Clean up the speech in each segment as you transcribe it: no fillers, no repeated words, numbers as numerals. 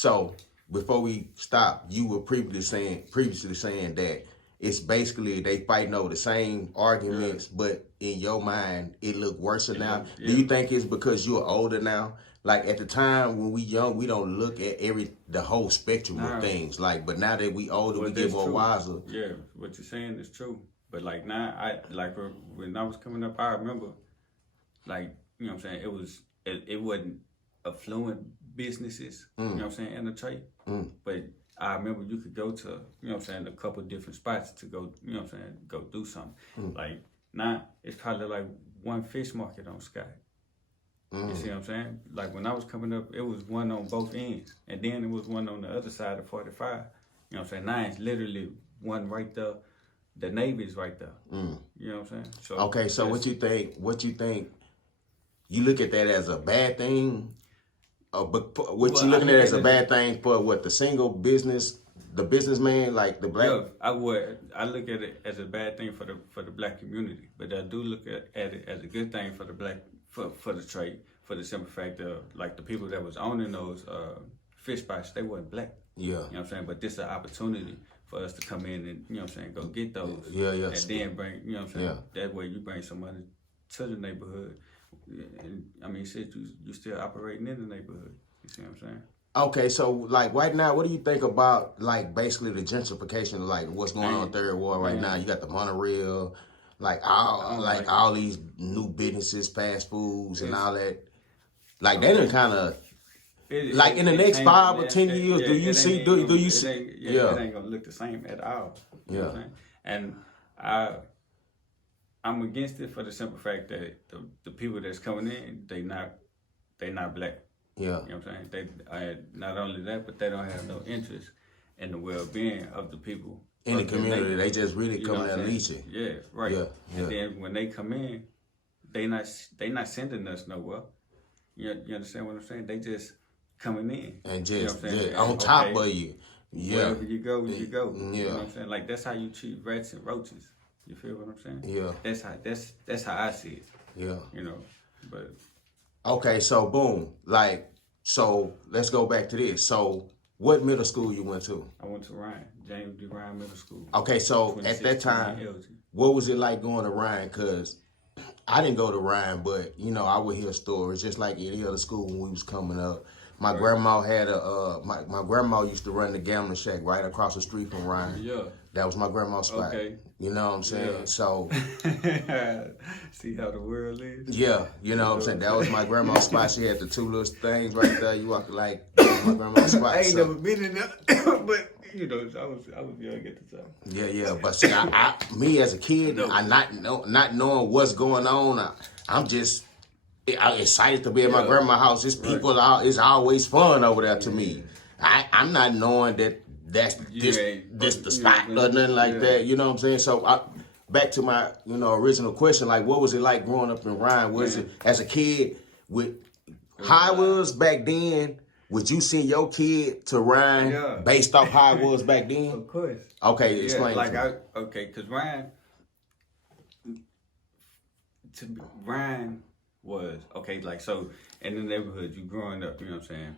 So before we stop, you were previously saying that it's basically they fighting over the same arguments, but in your mind it look worse now. Do you think it's because you're older now? Like at the time when we young, we don't look at the whole spectrum of things. Like, but now that we older, we get more wiser. Yeah, what you're saying is true. But like now, when I was coming up, I remember, like, you know what I'm saying, it wasn't affluent businesses, you know what I'm saying, in the trade. But I remember you could go to, you know what I'm saying, a couple different spots to go, you know what I'm saying, go do something. Like now, it's probably like one fish market on Sky. You see what I'm saying? Like when I was coming up, it was one on both ends. And then it was one on the other side of 45. You know what I'm saying? Now it's literally one right there. The Navy's right there. You know what I'm saying? So okay, so what you think, you look at that as a bad thing? But what you looking at as a bad thing for what, the single business, the businessman, like the black? Yeah, I look at it as a bad thing for the black community. But I do look at it as a good thing for the black for the trade, for the simple fact of like the people that was owning those fish spots, they weren't black. Yeah. You know what I'm saying? But this is an opportunity for us to come in and, you know what I'm saying, go get those. Yeah. And then bring, you know what I'm saying? Yeah. That way you bring some money to the neighborhood. And I mean, shit, you still operating in the neighborhood. You see what I'm saying? Okay, so like right now, what do you think about like basically the gentrification, like what's going on in Third Ward right now? You got the monorail, like all these new businesses, fast foods and all that. Like they done kind of like in the next 5 or 10 years, do you see? It ain't gonna look the same at all. You know what I'm saying? And I'm against it for the simple fact that the people that's coming in, they not black. Yeah. You know what I'm saying? They not only that, but they don't have no interest in the well-being of the people in the community. They just really come there leeching. Yeah, right. Yeah. And then when they come in, they not sending us nowhere. You understand what I'm saying? They just coming in and just on top of you. Yeah. Wherever you go, you go. You know what I'm saying? Like that's how you treat rats and roaches. You feel what I'm saying? Yeah. That's how I see it. Yeah. You know, but okay, so boom, like, so let's go back to this. So what middle school you went to? I went to Ryan, James D. Ryan Middle School. Okay, so at that time, what was it like going to Ryan? Because I didn't go to Ryan, but, you know, I would hear stories just like any other school when we was coming up. My grandma had my grandma used to run the gambling shack right across the street from Ryan. Yeah. That was my grandma's spot. Okay. You know what I'm saying? Yeah. So. See how the world is? Yeah. You know what I'm saying? That was my grandma's spot. She had the two little things right there. You walk like, that was my grandma's spot. I ain't never been in there, but, you know, I was young at the time. Yeah. But see, me as a kid, I not knowing what's going on, I'm just excited to be at my grandma's house. It's people, it's always fun over there to me. I'm not knowing that that's this the spot or nothing like that. You know what I'm saying? So back to my original question, like what was it like growing up in Ryan? Was it as a kid with how it was back then? Would you send your kid to Ryan based off how it was back then? Of course. Okay, explain. Because Ryan was like so in the neighborhood you growing up, you know what I'm saying,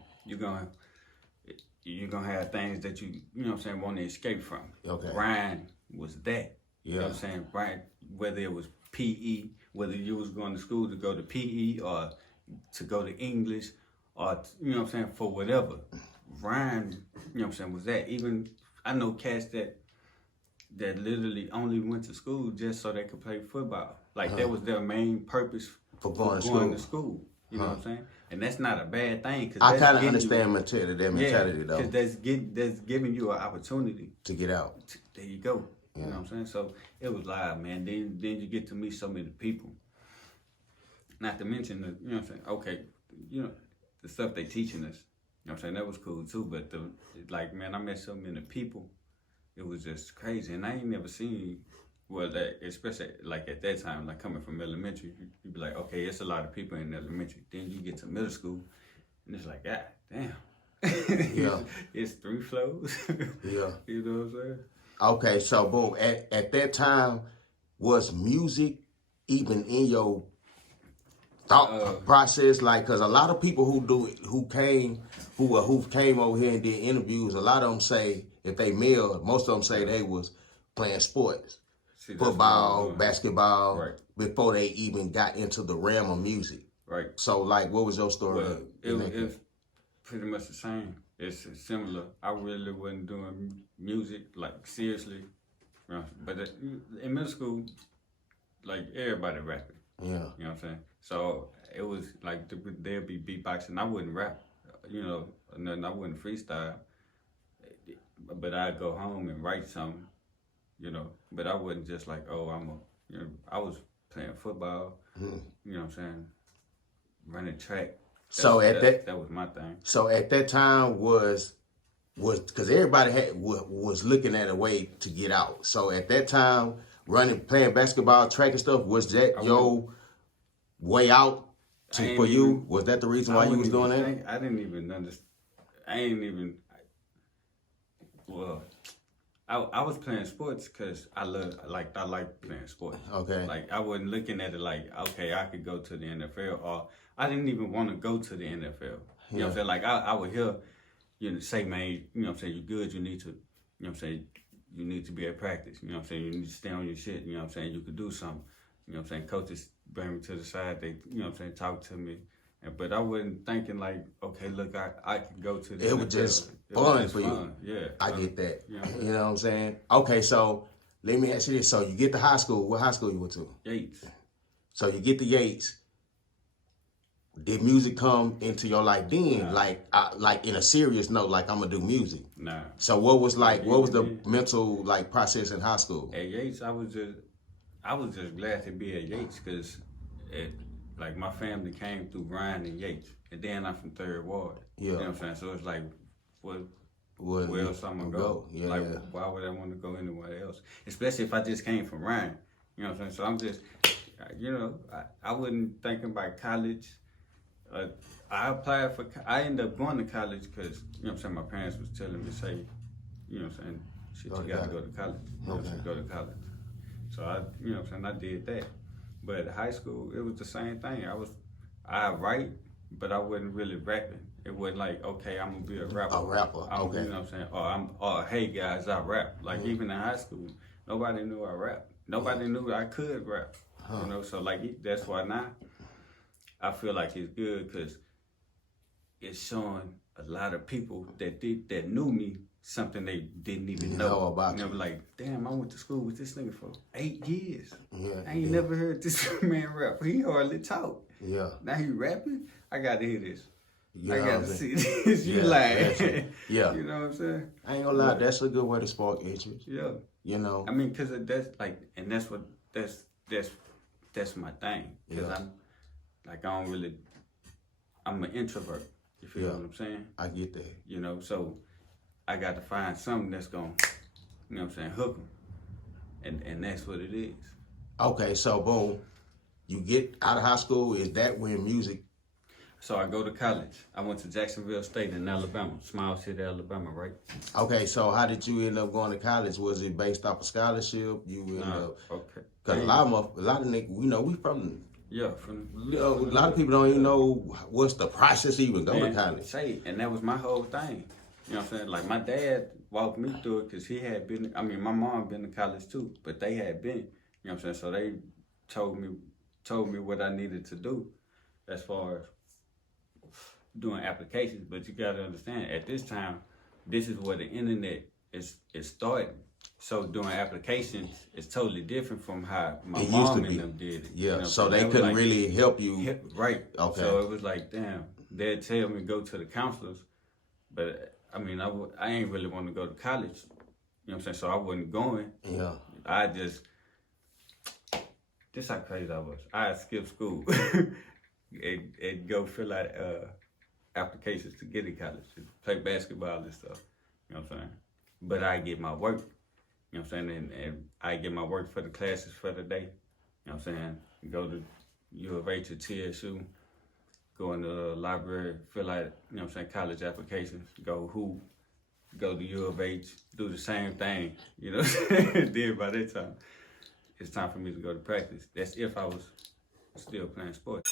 you're gonna have things that you know what I'm saying, want to escape from. Okay. Ryan was that. You know what I'm saying? Ryan, whether it was PE, whether you was going to school to go to PE or to go to English or you know what I'm saying, for whatever. Ryan, you know what I'm saying, was that. Even I know cats that literally only went to school just so they could play football. Like that was their main purpose for going to school. You know what I'm saying? And that's not a bad thing. Cause I kind of understand that mentality though. Because that's giving you an opportunity to get out. There you go. You know what I'm saying? So it was live, man. Then you get to meet so many people. Not to mention the, you know what I'm saying? Okay, you know, the stuff they teaching us. You know what I'm saying? That was cool too. But man, I met so many people. It was just crazy. And I ain't never seen, especially like at that time, like coming from elementary, you'd be like, okay, it's a lot of people in elementary. Then you get to middle school, and it's like, God damn. Yeah. It's 3 floors. Yeah. You know what I'm saying? Okay, so boom. At that time, was music even in your thought process, like, because a lot of people who came over here and did interviews, a lot of them say if they male, most of them say they was playing sports, football, basketball, right, before they even got into the realm of music. right. So, like, what was your story? Well, it's pretty much the same. It's similar. I really wasn't doing music like seriously, but in middle school, like everybody rapping. Yeah. You know what I'm saying? So it was like there'd be beatboxing. I wouldn't rap, nothing. I wouldn't freestyle, but I'd go home and write something, But I wasn't just like, oh, I was playing football, you know what I'm saying, running track. That was my thing. So at that time was because everybody was looking at a way to get out. So at that time, playing basketball, track and stuff, was that your way out for you? Was that the reason why you was doing that? I didn't even understand. Well, I was playing sports because I like playing sports. Okay. Like I wasn't looking at it like, okay, I could go to the NFL, or I didn't even want to go to the NFL. You know what I'm saying? Like I would hear, say, man, you know what I'm saying, you good, you need to, you know what I'm saying, you need to be at practice. You know what I'm saying, you need to stay on your shit. You know what I'm saying, you could do something. You know what I'm saying, coaches bring me to the side, they, you know what I'm saying, talk to me. But I wasn't thinking like, okay, look, I could go to the NFL. Was just fun for you. Yeah. I get that. You know what I'm saying? Okay, so let me ask you this. So you get to high school. What high school you went to? Yates. So you get to Yates. Did music come into your life then? Nah. Like in a serious note, like I'm gonna do music? Nah. So what was the mental process in high school? At Yates, I was just glad to be at Yates because like my family came through Ryan and Yates, and then I'm from Third Ward. Yeah. You know what I'm saying? So it's like, where else I'm gonna go? Yeah, like, why would I want to go anywhere else? Especially if I just came from Ryan. You know what I'm saying? So I'm just, I wasn't thinking about college. I ended up going to college because, you know what I'm saying, my parents was telling me, say, you know what I'm saying, shit, you gotta go to college. You know what I'm saying, go to college. So you know what I'm saying, I did that. But high school, it was the same thing. I write, but I wasn't really rapping. It wasn't like, okay, I'm gonna be a rapper. A rapper, okay. You know what I'm saying? Or hey guys, I rap. Like even in high school, nobody knew I rap. Nobody knew I could rap. So like that's why now I feel like it's good because it's showing a lot of people that knew me something they didn't even know about you. They were like, damn, I went to school with this nigga for 8 years. Yeah, I ain't never heard this man rap. He hardly talk. Yeah. Now he rapping? I gotta hear this. You I gotta see this. You like, yeah. You know what I'm saying? I ain't gonna lie, that's a good way to spark interest. Yeah. You know? I mean, cause that's like, and that's my thing. Cause I'm an introvert. You feel what I'm saying? I get that. You know, so I got to find something that's gonna, you know what I'm saying, hook them. And that's what it is. Okay, so boom, you get out of high school, is that when music? So I go to college. I went to Jacksonville State in Alabama, small city, Alabama, right? Okay, so how did you end up going to college? Was it based off a scholarship? Okay. Because a lot of niggas, we from... Yeah, a lot of people don't even know what's the process to even go to college. And that was my whole thing. You know what I'm saying? Like my dad walked me through it because he had been, my mom been to college too, but they had been, you know what I'm saying? So they told me what I needed to do as far as doing applications. But you gotta understand, at this time, this is where the internet is starting. So doing applications is totally different from how my mom and them did it. Yeah, you know so they couldn't really help you. Right. Okay. So it was like, damn, they'd tell me go to the counselors, but I ain't really want to go to college. You know what I'm saying? So I wasn't going. Yeah. I just, this how crazy I was. I'd skip school and go fill out applications to get in college, to play basketball and stuff. You know what I'm saying? But I get my work. You know what I'm saying? And I get my work for the classes for the day. You know what I'm saying? Go to U of H or TSU, go in the library, fill out, you know what I'm saying, college applications, go to U of H, do the same thing, you know what I'm saying? Then by that time, it's time for me to go to practice. That's if I was still playing sports.